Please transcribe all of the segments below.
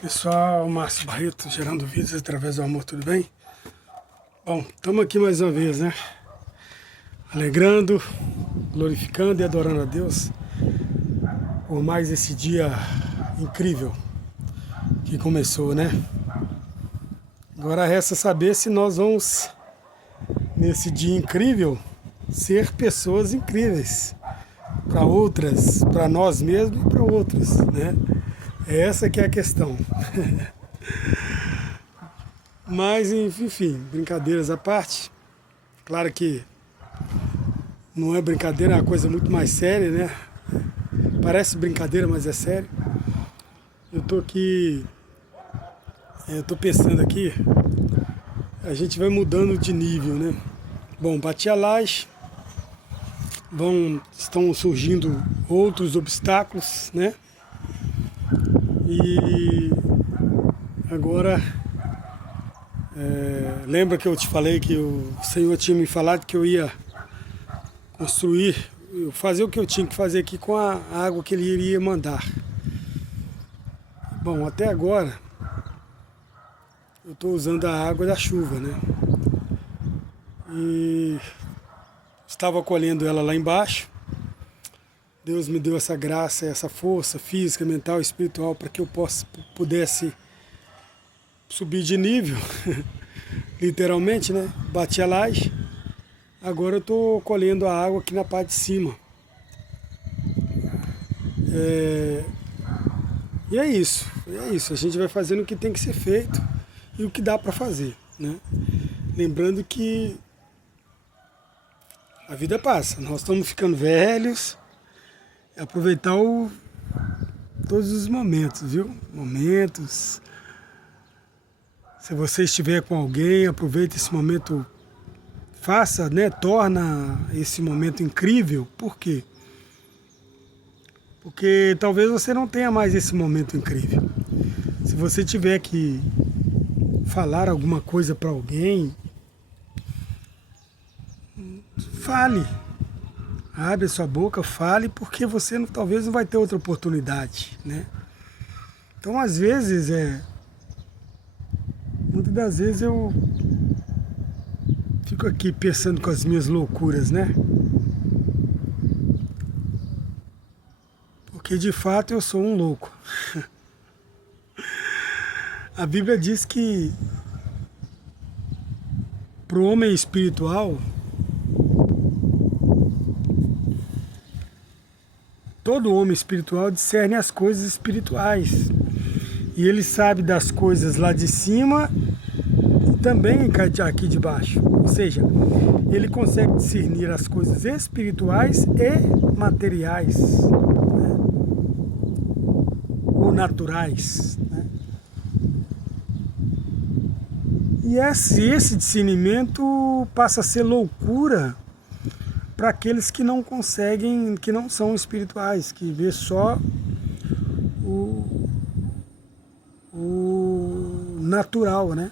Pessoal, Márcio Barreto, gerando vídeos através do amor, tudo bem? Bom, estamos aqui mais uma vez, né? Alegrando, glorificando e adorando a Deus por mais esse dia incrível que começou, né? Agora resta saber se nós vamos, nesse dia incrível, ser pessoas incríveis para outras, para nós mesmos e para outros, né? Essa que é a questão. Mas, enfim, brincadeiras à parte. Claro que não é brincadeira, é uma coisa muito mais séria, né? Parece brincadeira, mas é sério. Eu tô aqui, eu tô pensando aqui, a gente vai mudando de nível, né? Bom, bati a laje, estão surgindo outros obstáculos, né? E agora, lembra que eu te falei que o Senhor tinha me falado que eu ia construir, fazer o que eu tinha que fazer aqui com a água que Ele iria mandar. Bom, até agora eu estou usando a água da chuva, né? E estava colhendo ela lá embaixo. Deus me deu essa graça, essa força física, mental, espiritual para que eu pudesse subir de nível, literalmente, né? Bati a laje. Agora eu estou colhendo a água aqui na parte de cima. E é isso. A gente vai fazendo o que tem que ser feito e o que dá para fazer, né? Lembrando que a vida passa, nós estamos ficando velhos. Aproveitar todos os momentos, viu? Momentos. Se você estiver com alguém, aproveite esse momento, faça, né? Torna esse momento incrível. Por quê? Porque talvez você não tenha mais esse momento incrível. Se você tiver que falar alguma coisa para alguém, fale. Abre a sua boca, fale, porque você talvez não vai ter outra oportunidade, né? Então, às vezes, muitas das vezes eu fico aqui pensando com as minhas loucuras, né? Porque, de fato, eu sou um louco. A Bíblia diz que para o homem espiritual, todo homem espiritual discerne as coisas espirituais. E ele sabe das coisas lá de cima e também aqui de baixo. Ou seja, ele consegue discernir as coisas espirituais e materiais, né? Ou naturais, né? E esse discernimento passa a ser loucura para aqueles que não conseguem, que não são espirituais, que vê só o natural, né?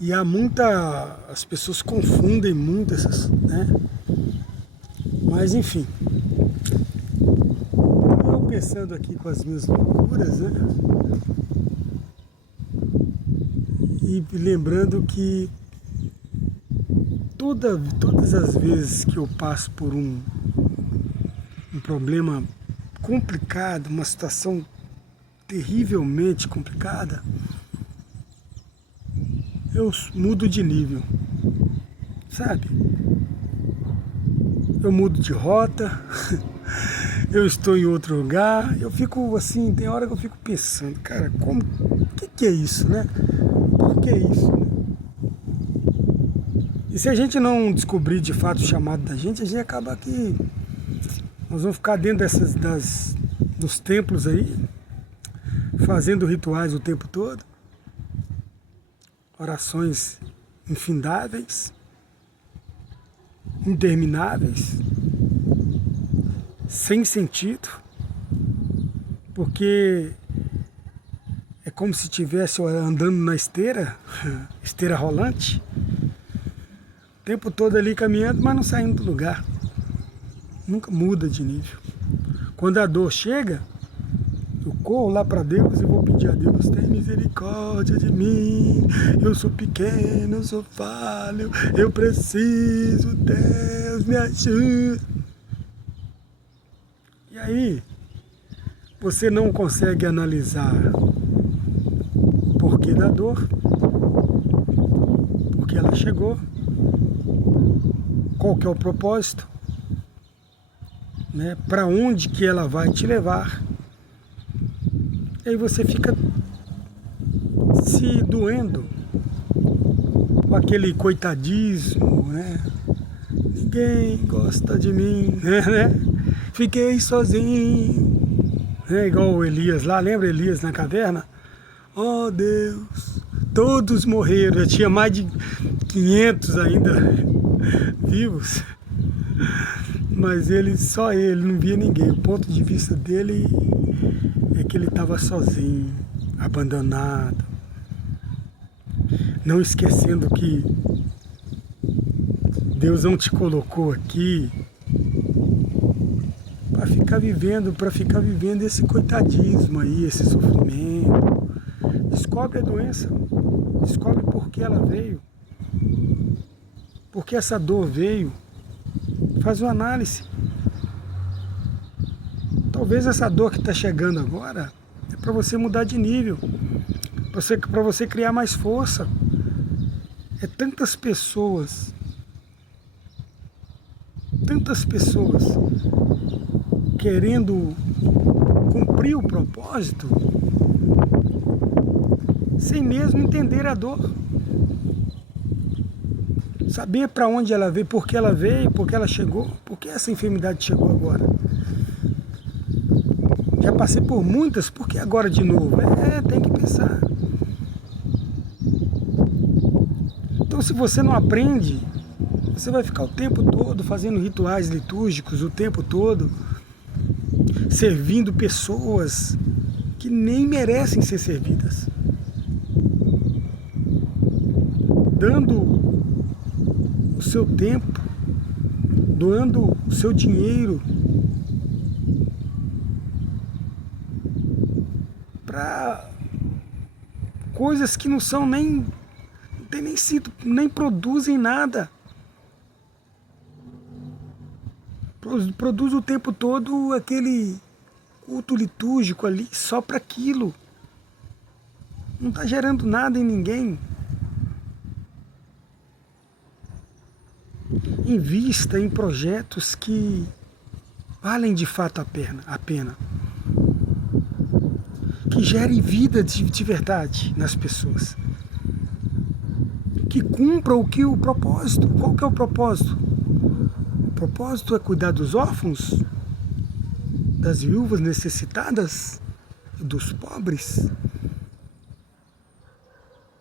E as pessoas confundem muito essas, né? Mas enfim, eu pensando aqui com as minhas loucuras, né? E lembrando que todas as vezes que eu passo por um problema complicado, uma situação terrivelmente complicada, eu mudo de nível, sabe? Eu mudo de rota, eu estou em outro lugar, eu fico assim, tem hora que eu fico pensando, cara, o que é isso, né? Por que isso, né? E se a gente não descobrir de fato o chamado da gente acaba que nós vamos ficar dentro dos templos aí, fazendo rituais o tempo todo, orações infindáveis, intermináveis, sem sentido, porque é como se estivesse andando na esteira rolante, o tempo todo ali caminhando, mas não saindo do lugar. Nunca muda de nível. Quando a dor chega, Eu corro lá para Deus e vou pedir a Deus, tem misericórdia de mim, eu sou pequeno, eu sou falho, eu preciso, Deus me ajuda. E aí, você não consegue analisar o porquê da dor, porque ela chegou, qual que é o propósito, né? Para onde que ela vai te levar. Aí você fica se doendo com aquele coitadismo, né? Ninguém gosta de mim, né? Fiquei sozinho, né? Igual o Elias lá, lembra Elias na caverna? Oh Deus, todos morreram, já tinha mais de 500 ainda vivos, mas só ele, não via ninguém. O ponto de vista dele é que ele estava sozinho, abandonado, não esquecendo que Deus não te colocou aqui para ficar vivendo esse coitadismo aí, esse sofrimento. Descobre a doença, descobre por que ela veio, por que essa dor veio, faz uma análise. Talvez essa dor que está chegando agora é para você mudar de nível, para você criar mais força. É tantas pessoas querendo cumprir o propósito sem mesmo entender a dor. Saber para onde ela veio, por que ela chegou, por que essa enfermidade chegou agora. Já passei por muitas, por que agora de novo? Tem que pensar. Então, se você não aprende, você vai ficar o tempo todo fazendo rituais litúrgicos, o tempo todo servindo pessoas que nem merecem ser servidas, dando o seu tempo, doando o seu dinheiro para coisas que não são nem produzem nada. Produz o tempo todo aquele culto litúrgico ali só para aquilo. Não está gerando nada em ninguém. Invista em projetos que valem de fato a pena. Que gerem vida de verdade nas pessoas. Que cumpram o propósito. Qual que é o propósito? O propósito é cuidar dos órfãos, das viúvas necessitadas, dos pobres.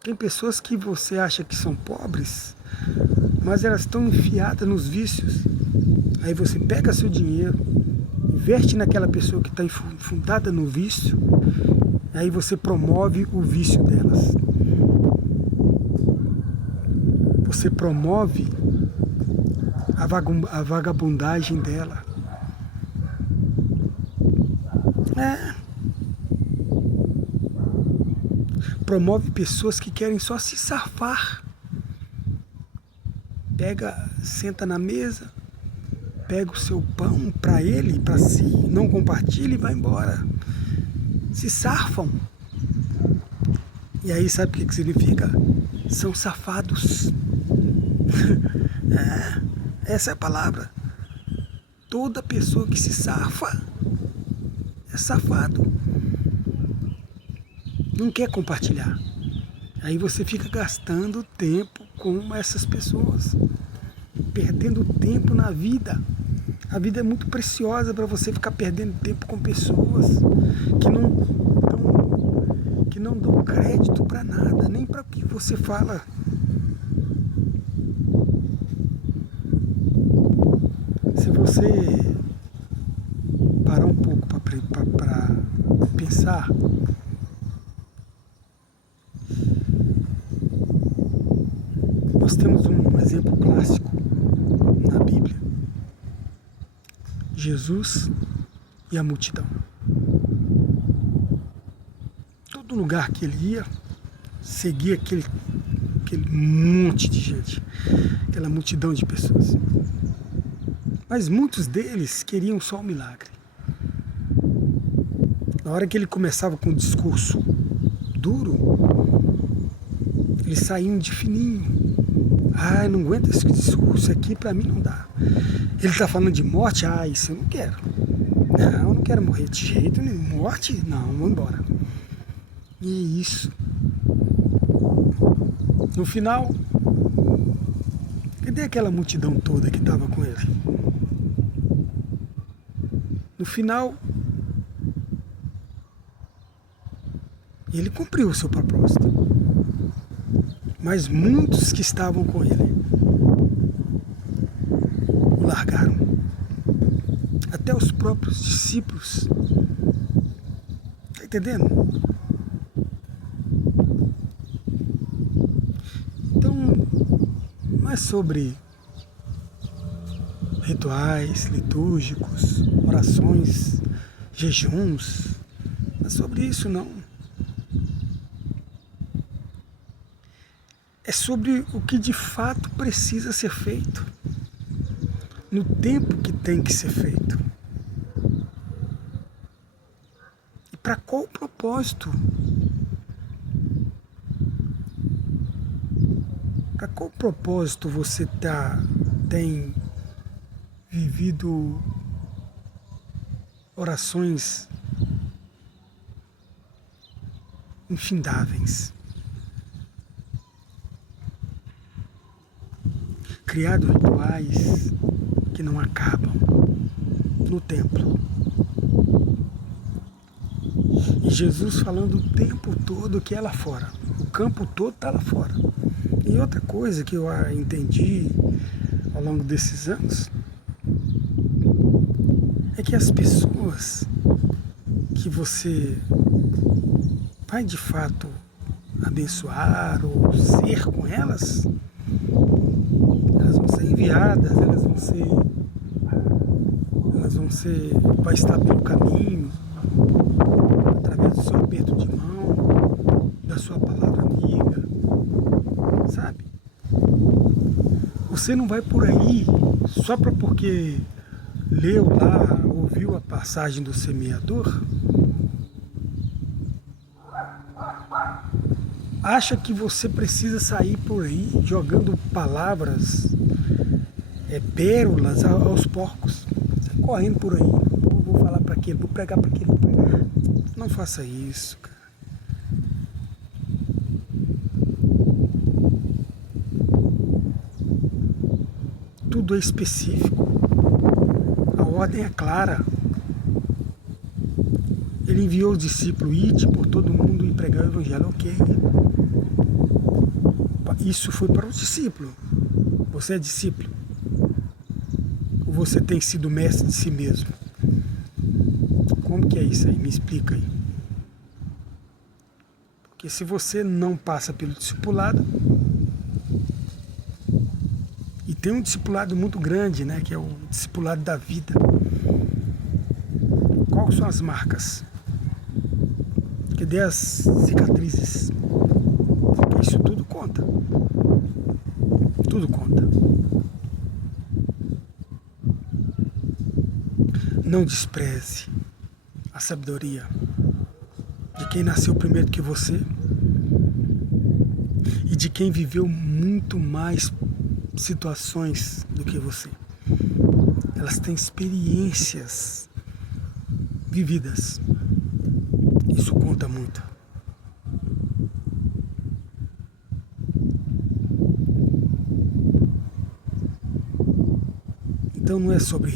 Tem pessoas que você acha que são pobres, mas elas estão enfiadas nos vícios. Aí você pega seu dinheiro, investe naquela pessoa que está enfundada no vício, aí você promove o vício delas. Você promove a vagabundagem dela. Promove pessoas que querem só se safar. Senta na mesa, pega o seu pão para ele, para si, não compartilha e vai embora. Se safam. E aí sabe o que significa? São safados. Essa é a palavra. Toda pessoa que se safa é safado. Não quer compartilhar. Aí você fica gastando tempo com essas pessoas, perdendo tempo na vida. A vida é muito preciosa para você ficar perdendo tempo com pessoas que não dão crédito para nada, nem para o que você fala. Se você parar um pouco para pensar, nós temos um exemplo clássico na Bíblia: Jesus e a multidão. todo lugar que ele ia, seguia aquele monte de gente, aquela multidão de pessoas. Mas muitos deles queriam só o milagre. Na hora que ele começava com um discurso duro, eles saíam de fininho. Ah, não aguento esse discurso aqui, pra mim não dá. Ele tá falando de morte? Ah, isso eu não quero. Não, eu não quero morrer de jeito nenhum. Morte? Não, vou embora. E isso. No final, cadê aquela multidão toda que estava com ele? No final, ele cumpriu o seu propósito. Mas muitos que estavam com ele o largaram. Até os próprios discípulos. Está entendendo? Então, não é sobre rituais litúrgicos, orações, jejuns. Não é sobre isso, não. É sobre o que de fato precisa ser feito, no tempo que tem que ser feito. E para qual propósito? Para qual propósito você tem vivido orações infindáveis? Criado rituais que não acabam no templo. E Jesus falando o tempo todo que é lá fora. O campo todo está lá fora. E outra coisa que eu entendi ao longo desses anos é que as pessoas que você vai de fato abençoar ou ser com elas vão ser enviadas, vai estar pelo caminho, através do seu aperto de mão, da sua palavra amiga, sabe? Você não vai por aí só porque leu lá, ouviu a passagem do semeador, acha que você precisa sair por aí jogando palavras, pérolas aos porcos, correndo por aí. Vou falar para aquele, vou pregar para aquele. Não faça isso, cara. Tudo é específico. A ordem é clara. Ele enviou os discípulos, ide por todo mundo e pregar o evangelho. Ok. Isso foi para os discípulos. Você é discípulo? Ou você tem sido mestre de si mesmo? Como que é isso aí? Me explica aí. Porque se você não passa pelo discipulado, e tem um discipulado muito grande, né, que é o discipulado da vida. Quais são as marcas? Cadê as cicatrizes? Porque isso tudo conta. Tudo conta. Não despreze a sabedoria de quem nasceu primeiro que você e de quem viveu muito mais situações do que você. Elas têm experiências vividas. Isso conta muito. Então não é sobre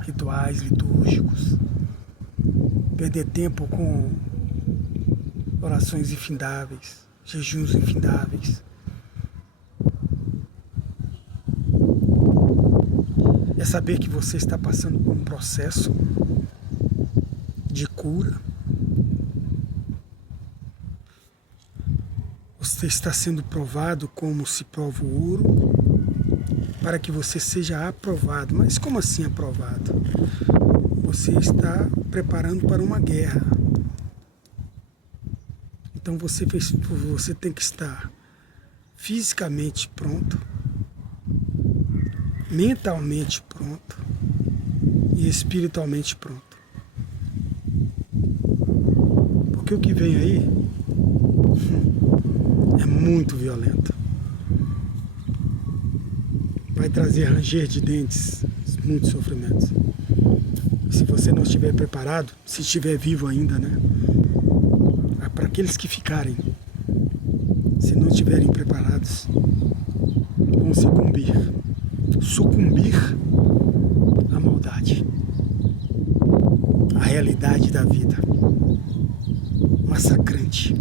rituais litúrgicos, perder tempo com orações infindáveis, jejuns infindáveis. É saber que você está passando por um processo de cura. Você está sendo provado como se prova o ouro, para que você seja aprovado. Mas como assim aprovado? Você está preparando para uma guerra. Então você tem que estar fisicamente pronto, mentalmente pronto e espiritualmente pronto. Porque o que vem aí é muito violento. Vai trazer ranger de dentes, muitos sofrimentos. Se você não estiver preparado, se estiver vivo ainda, né? Para aqueles que ficarem, se não estiverem preparados, vão sucumbir à maldade, à realidade da vida, massacrante.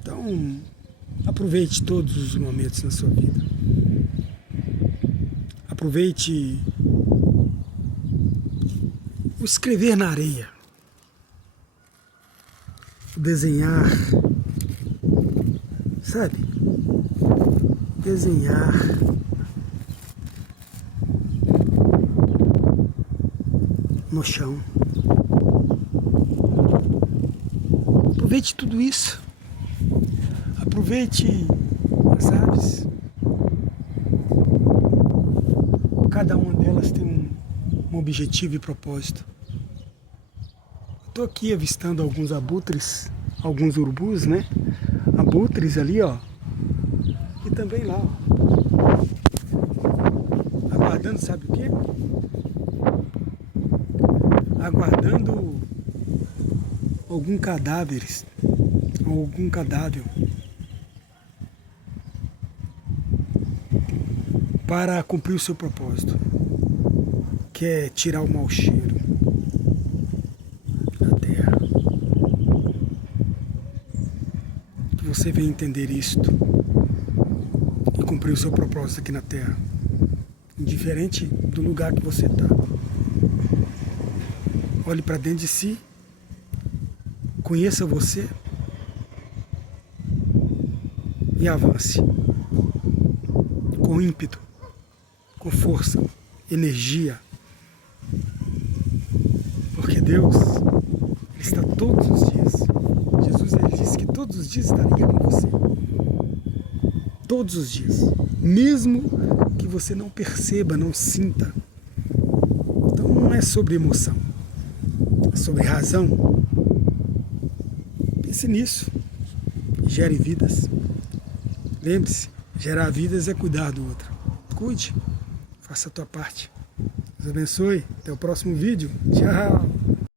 Então, aproveite todos os momentos na sua vida. Aproveite o escrever na areia, o desenhar, sabe? Desenhar no chão. Aproveite tudo isso. Aproveite as aves. Cada uma delas tem um objetivo e propósito. Estou aqui avistando alguns abutres, alguns urubus, né? Abutres ali, ó. E também lá, ó. Aguardando, sabe o quê? Aguardando algum cadáver para cumprir o seu propósito, que é tirar o mau cheiro da terra. Que você venha entender isto e cumprir o seu propósito aqui na terra, indiferente do lugar que você está. Olhe para dentro de si, conheça você e avance com ímpeto, com força, energia, porque Deus está todos os dias. Jesus, ele disse que todos os dias estaria com você, todos os dias, mesmo que você não perceba, não sinta. Então não é sobre emoção, é sobre razão. Pense nisso, gere vidas. Lembre-se, gerar vidas é cuidar do outro. Cuide, faça a tua parte. Deus abençoe. Até o próximo vídeo. Tchau.